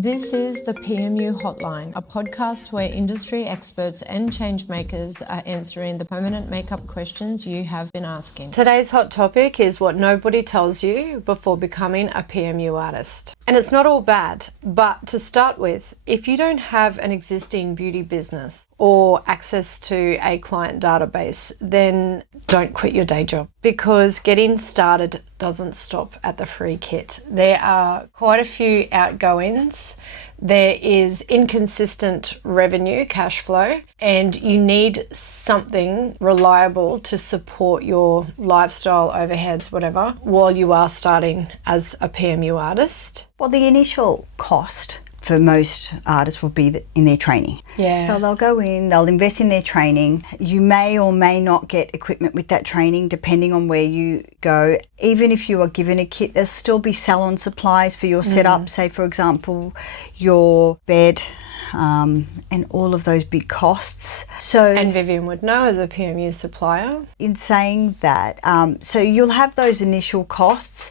This is the PMU Hotline, a podcast where industry experts and change makers are answering the permanent makeup questions you have been asking. Today's hot topic is what nobody tells you before becoming a PMU artist. And it's not all bad, but to start with, if you don't have an existing beauty business or access to a client database, then don't quit your day job, because getting started doesn't stop at the free kit. There are quite a few outgoings. There is inconsistent revenue, cash flow, and you need something reliable to support your lifestyle, overheads, whatever, while you are starting as a PMU artist. Well, the initial cost for most artists will be in their training. Yeah. So they'll go in, they'll invest in their training. You may or may not get equipment with that training depending on where you go. Even if you are given a kit, there'll still be salon supplies for your setup. Say, for example, your bed, and all of those big costs. And Vivian would know as a PMU supplier. In saying that, so you'll have those initial costs,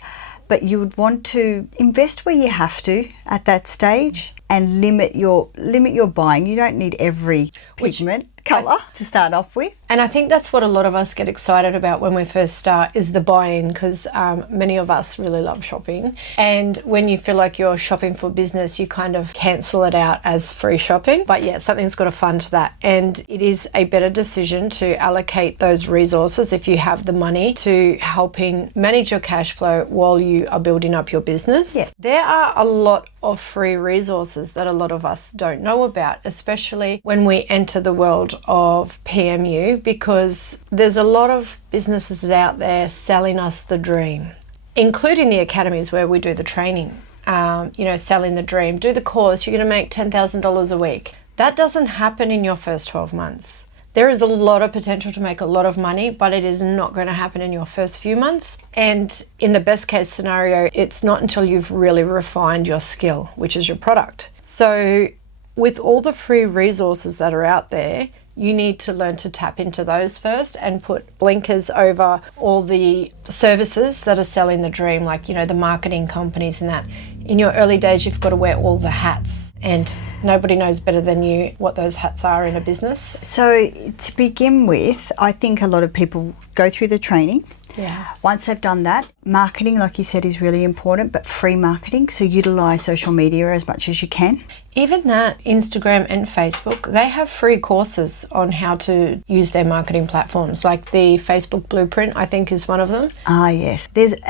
but you would want to invest where you have to at that stage and limit your buying. You don't need every pigment colour to start off with. And I think that's what a lot of us get excited about when we first start, is the buy-in, because many of us really love shopping. And when you feel like you're shopping for business, you kind of cancel it out as free shopping. But yeah, something's got to fund that. And it is a better decision to allocate those resources, if you have the money, to helping manage your cash flow while you are building up your business. Yeah. There are a lot of free resources that a lot of us don't know about, especially when we enter the world of PMU, because there's a lot of businesses out there selling us the dream, including the academies where we do the training. Selling the dream, do the course, you're going to make $10,000 a week. That doesn't happen in your first 12 months. There is a lot of potential to make a lot of money, but it is not going to happen in your first few months. And in the best case scenario, it's not until you've really refined your skill, which is your product. So with all the free resources that are out there, you need to learn to tap into those first and put blinkers over all the services that are selling the dream, like, the marketing companies and that. In your early days, you've got to wear all the hats, and nobody knows better than you what those hats are in a business. So to begin with, I think a lot of people go through the training. Yeah. Once they've done that, marketing, like you said, is really important, but free marketing. So utilise social media as much as you can. Even that, Instagram and Facebook, they have free courses on how to use their marketing platforms. Like the Facebook Blueprint, I think, is one of them. Ah, yes.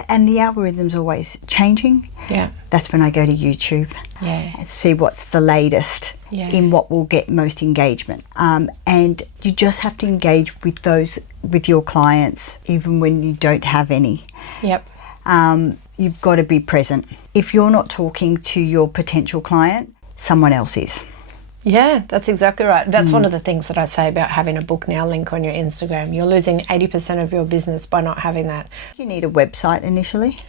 And the algorithm's always changing. Yeah. That's when I go to YouTube. Yeah. And see what's the latest in what will get most engagement. And you just have to engage with your clients, even when you don't have any. Yep. You've got to be present. If you're not talking to your potential client, someone else is. Yeah, that's exactly right. That's one of the things that I say about having a book now link on your Instagram. You're losing 80% of your business by not having that. You need a website initially.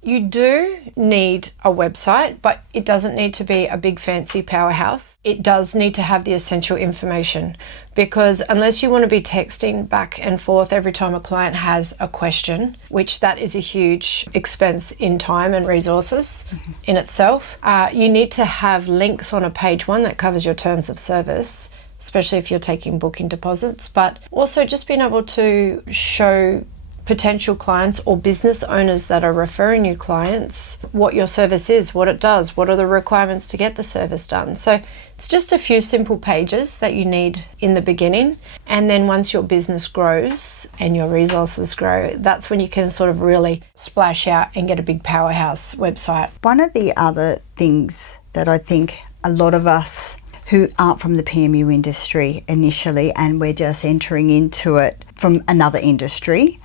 You do need a website, but it doesn't need to be a big fancy powerhouse. It does need to have the essential information, because unless you want to be texting back and forth every time a client has a question, which that is a huge expense in time and resources in itself, you need to have links on a page one that covers your terms of service, especially if you're taking booking deposits, but also just being able to show potential clients or business owners that are referring you clients what your service is, what it does, what are the requirements to get the service done. So it's just a few simple pages that you need in the beginning, and then once your business grows and your resources grow, that's when you can sort of really splash out and get a big powerhouse website. One of the other things that I think a lot of us who aren't from the PMU industry initially, and we're just entering into it from another industry,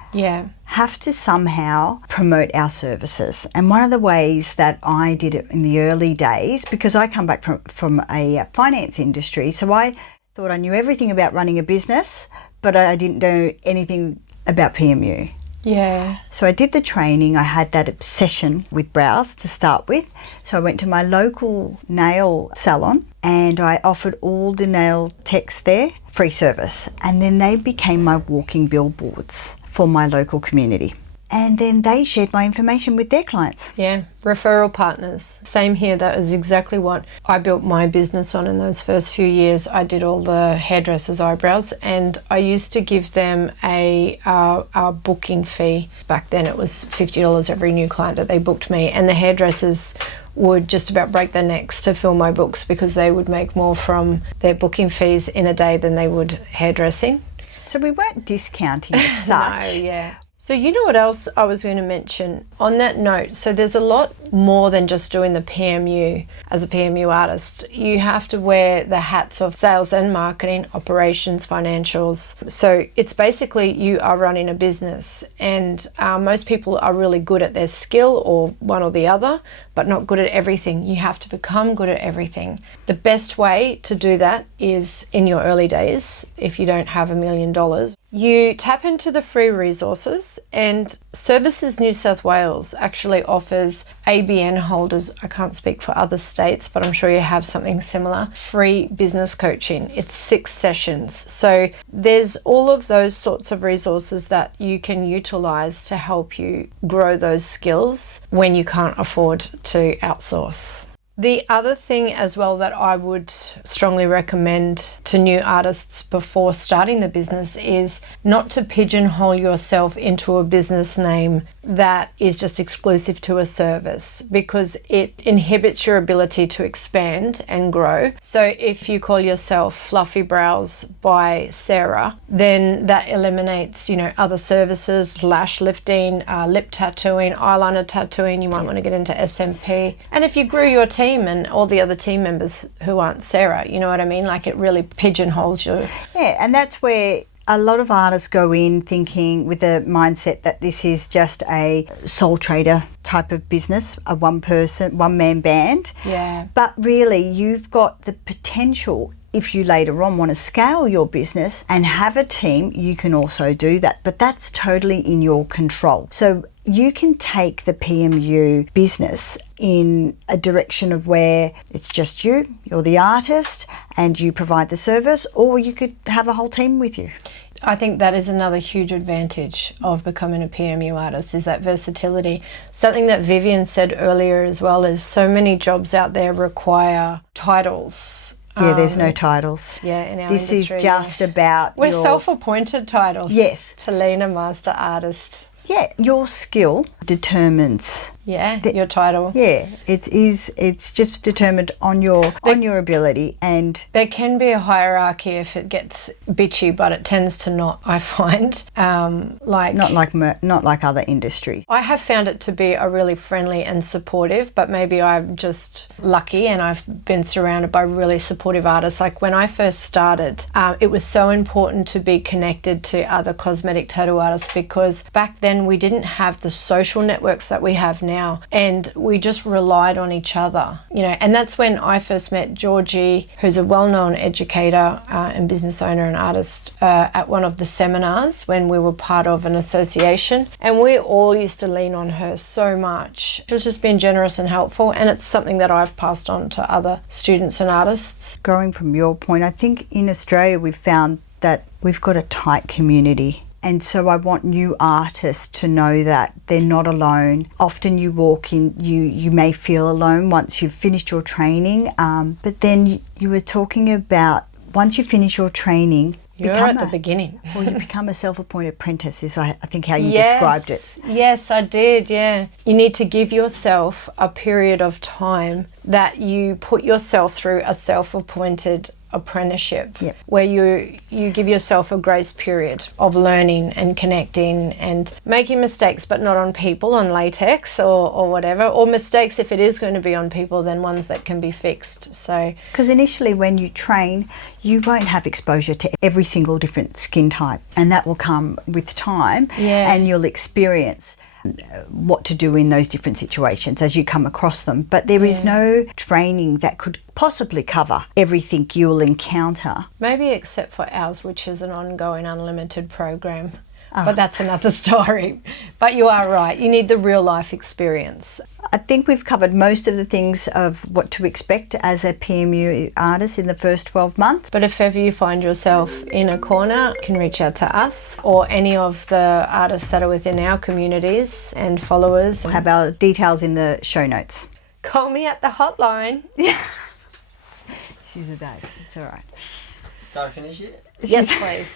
have to somehow promote our services. And one of the ways that I did it in the early days, because I come back from a finance industry, so I thought I knew everything about running a business, but I didn't know anything about PMU. Yeah. So I did the training. I had that obsession with brows to start with. So I went to my local nail salon and I offered all the nail techs there free service. And then they became my walking billboards for my local community. and then they shared my information with their clients. Yeah, referral partners. Same here. That is exactly what I built my business on in those first few years. I did all the hairdressers' eyebrows, and I used to give them a booking fee. Back then it was $50 every new client that they booked me, and the hairdressers would just about break their necks to fill my books because they would make more from their booking fees in a day than they would hairdressing. So we weren't discounting as such. No, yeah. So you know what else I was going to mention on that note? So there's a lot more than just doing the PMU as a PMU artist. You have to wear the hats of sales and marketing, operations, financials. So it's basically you are running a business, and most people are really good at their skill or one or the other, but not good at everything. You have to become good at everything. The best way to do that is in your early days, if you don't have $1 million. You tap into the free resources, and Services New South Wales actually offers ABN holders, I can't speak for other states, but I'm sure you have something similar, free business coaching. It's 6 sessions. So there's all of those sorts of resources that you can utilize to help you grow those skills when you can't afford to outsource. The other thing as well that I would strongly recommend to new artists before starting the business is not to pigeonhole yourself into a business name that is just exclusive to a service, because it inhibits your ability to expand and grow. So if you call yourself Fluffy Brows by Sarah, then that eliminates, other services, lash lifting, lip tattooing, eyeliner tattooing. You might want to get into SMP. And if you grew your team and all the other team members who aren't Sarah, you know what I mean? Like, it really pigeonholes you. Yeah, and that's where a lot of artists go in thinking with the mindset that this is just a sole trader type of business, a one-man band. Yeah. But really, you've got the potential, if you later on want to scale your business and have a team, you can also do that. But that's totally in your control. So you can take the PMU business in a direction of where it's just you're the artist and you provide the service, or you could have a whole team with you. I think that is another huge advantage of becoming a PMU artist, is that versatility. Something that Vivian said earlier as well is so many jobs out there require titles. Yeah, there's no titles. Yeah, in our this industry. Is just about We're self-appointed titles. Yes. Talina, Master Artist. Yeah, your skill determines. Your title. Yeah, it's just determined on your ability, and there can be a hierarchy if it gets bitchy, but it tends to not, I find. Not like other industries. I have found it to be a really friendly and supportive, but maybe I'm just lucky and I've been surrounded by really supportive artists. Like when I first started, it was so important to be connected to other cosmetic tattoo artists, because back then we didn't have the social networks that we have now, and we just relied on each other, and that's when I first met Georgie, who's a well-known educator and business owner and artist, at one of the seminars when we were part of an association, and we all used to lean on her so much. She was just being generous and helpful, and it's something that I've passed on to other students and artists. Going from your point, I think in Australia we've found that we've got a tight community. And so I want new artists to know that they're not alone. Often you walk in, you may feel alone once you've finished your training. But then you were talking about once you finish your training, you're at the beginning. Well, you become a self-appointed apprentice is I think how you described it. Yes, I did, yeah. You need to give yourself a period of time that you put yourself through a self-appointed apprenticeship, where you give yourself a grace period of learning and connecting and making mistakes, but not on people, on latex or whatever, or mistakes if it is going to be on people, then ones that can be fixed. So because initially when you train, you won't have exposure to every single different skin type, and that will come with time, and you'll experience what to do in those different situations as you come across them. But there is no training that could possibly cover everything you'll encounter. Maybe except for ours, which is an ongoing unlimited program. but that's another story. But you are right, you need the real life experience. I think we've covered most of the things of what to expect as a PMU artist in the first 12 months. But if ever you find yourself in a corner, you can reach out to us or any of the artists that are within our communities and followers. We'll have our details in the show notes. Call me at the hotline. Yeah. She's a dad. It's all right. Can I finish it? Yes, please.